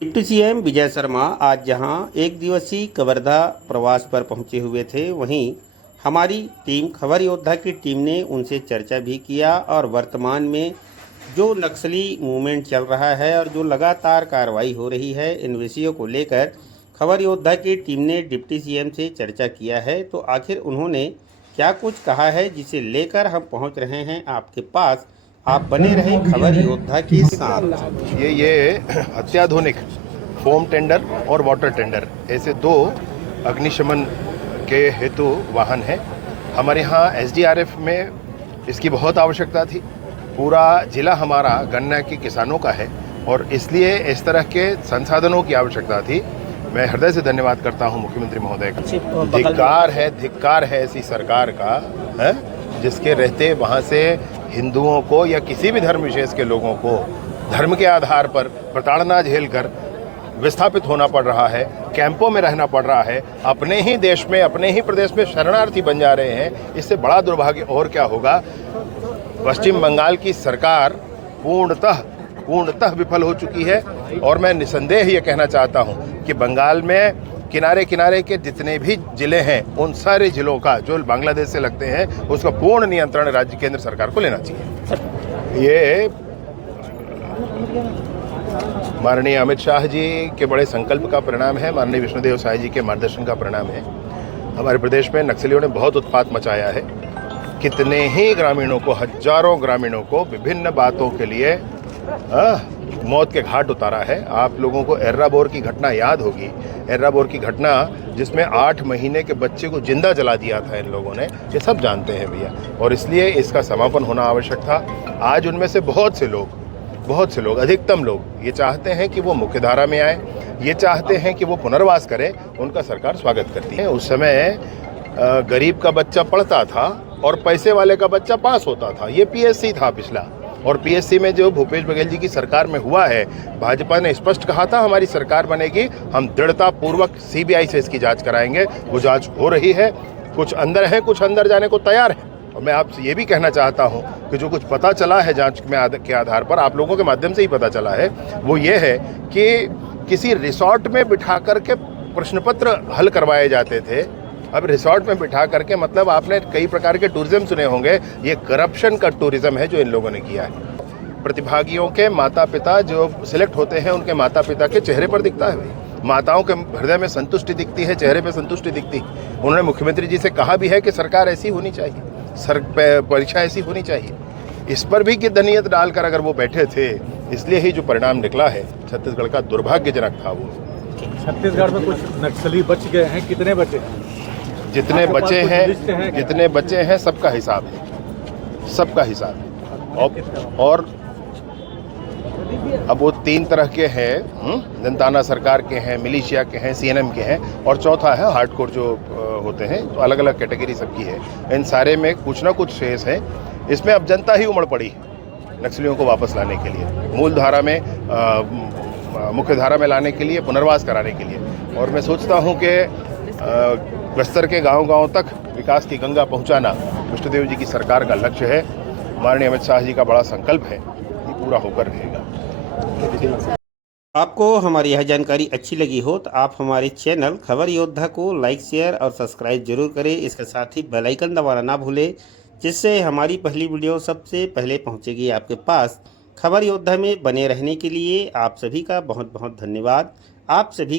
Deputy CM Vijay Sharma आज जहां एक दिवसीय कवर्धा प्रवास पर पहुंचे हुए थे, वहीं हमारी टीम खबर योद्धा की टीम ने उनसे चर्चा भी किया और वर्तमान में जो नक्सली मूवमेंट चल रहा है और जो लगातार कार्रवाई हो रही है, इन विषयों को लेकर खबर योद्धा की टीम ने डिप्टी सीएम से चर्चा किया है। तो आखिर उन्होंने क्या कुछ कहा है, जिसे लेकर हम पहुंच रहे हैं आपके पास। आप बने रहे खबर योद्धा के साथ। ये अत्याधुनिक फोम टेंडर और वाटर टेंडर ऐसे दो अग्निशमन के हेतु वाहन हैं। हमारे यहाँ एसडीआरएफ में इसकी बहुत आवश्यकता थी। पूरा जिला हमारा गन्ना के किसानों का है और इसलिए इस तरह के संसाधनों की आवश्यकता थी। मैं हृदय से धन्यवाद करता हूँ मुख्यमंत्री महोदय का। धिक्कार है ऐसी सरकार का है जिसके रहते वहाँ से हिंदुओं को या किसी भी धर्म विशेष के लोगों को धर्म के आधार पर प्रताड़ना झेलकर विस्थापित होना पड़ रहा है, कैंपों में रहना पड़ रहा है, अपने ही देश में अपने ही प्रदेश में शरणार्थी बन जा रहे हैं। इससे बड़ा दुर्भाग्य और क्या होगा। पश्चिम बंगाल की सरकार पूर्णतः विफल हो चुकी है और मैं निसंदेह ये कहना चाहता हूँ कि बंगाल में किनारे के जितने भी जिले हैं उन सारे जिलों का जो बांग्लादेश से लगते हैं उसका पूर्ण नियंत्रण राज्य केंद्र सरकार को लेना चाहिए। ये माननीय अमित शाह जी के बड़े संकल्प का परिणाम है, माननीय विष्णुदेव साय जी के मार्गदर्शन का परिणाम है। हमारे प्रदेश में नक्सलियों ने बहुत उत्पात मचाया है। कितने ही ग्रामीणों को, हजारों ग्रामीणों को विभिन्न बातों के लिए मौत के घाट उतारा है। आप लोगों को एर्राबोर की घटना याद होगी। एर्राबोर की घटना जिसमें 8 महीने के बच्चे को जिंदा जला दिया था इन लोगों ने, ये सब जानते हैं भैया। और इसलिए इसका समापन होना आवश्यक था। आज उनमें से बहुत से लोग, अधिकतम लोग ये चाहते हैं कि वो मुख्यधारा में आए, ये चाहते हैं कि वो पुनर्वास करें। उनका सरकार स्वागत करती है। उस समय गरीब का बच्चा पढ़ता था और पैसे वाले का बच्चा पास होता था। ये पीएससी था पिछला। और पीएससी में जो भूपेश बघेल जी की सरकार में हुआ है, भाजपा ने स्पष्ट कहा था हमारी सरकार बनेगी, हम दृढ़तापूर्वक सीबीआई से इसकी जांच कराएंगे। वो जांच हो रही है। कुछ अंदर है, कुछ अंदर जाने को तैयार है। और मैं आपसे ये भी कहना चाहता हूं कि जो कुछ पता चला है जांच में के आधार पर, आप लोगों के माध्यम से ही पता चला है, वो ये है कि किसी रिसोर्ट में बिठा करके प्रश्न पत्र हल करवाए जाते थे। अब रिसोर्ट में बिठा करके, मतलब आपने कई प्रकार के टूरिज्म सुने होंगे, ये करप्शन का टूरिज्म है जो इन लोगों ने किया है। प्रतिभागियों के माता पिता जो सिलेक्ट होते हैं, उनके माता पिता के चेहरे पर दिखता है। माताओं के हृदय में संतुष्टि दिखती है, चेहरे पे संतुष्टि दिखती है। उन्होंने मुख्यमंत्री जी से कहा भी है कि सरकार ऐसी होनी चाहिए, परीक्षा ऐसी होनी चाहिए। इस पर भी कितनीयत डालकर अगर वो बैठे थे, इसलिए ही जो परिणाम निकला है छत्तीसगढ़ का दुर्भाग्यजनक था। वो छत्तीसगढ़ में कुछ नक्सली बच गए हैं, कितने बचे? जितने बचे हैं सबका हिसाब है। और अब वो 3 तरह के हैं, जनताना सरकार के हैं, मिलिशिया के हैं, सीएनएम के हैं, और चौथा है हार्डकोर जो होते हैं। तो अलग अलग कैटेगरी सबकी है। इन सारे में कुछ ना कुछ शेष है। इसमें अब जनता ही उमड़ पड़ी है नक्सलियों को वापस लाने के लिए, मूल धारा में, मुख्य धारा में लाने के लिए, पुनर्वास कराने के लिए। और मैं सोचता हूँ कि बस्तर के गांव-गांव तक विकास की गंगा पहुंचाना विष्णुदेव जी की सरकार का लक्ष्य है। माननीय अमित शाह जी का बड़ा संकल्प है, ये पूरा होकर रहेगा। आपको हमारी यह जानकारी अच्छी लगी हो तो आप हमारे चैनल खबर योद्धा को लाइक, शेयर और सब्सक्राइब जरूर करें। इसके साथ ही बेल आइकन दबाना ना भूलें, जिससे हमारी पहली वीडियो सबसे पहले पहुंचेगी आपके पास। खबर योद्धा में बने रहने के लिए आप सभी का बहुत बहुत धन्यवाद। आप सभी का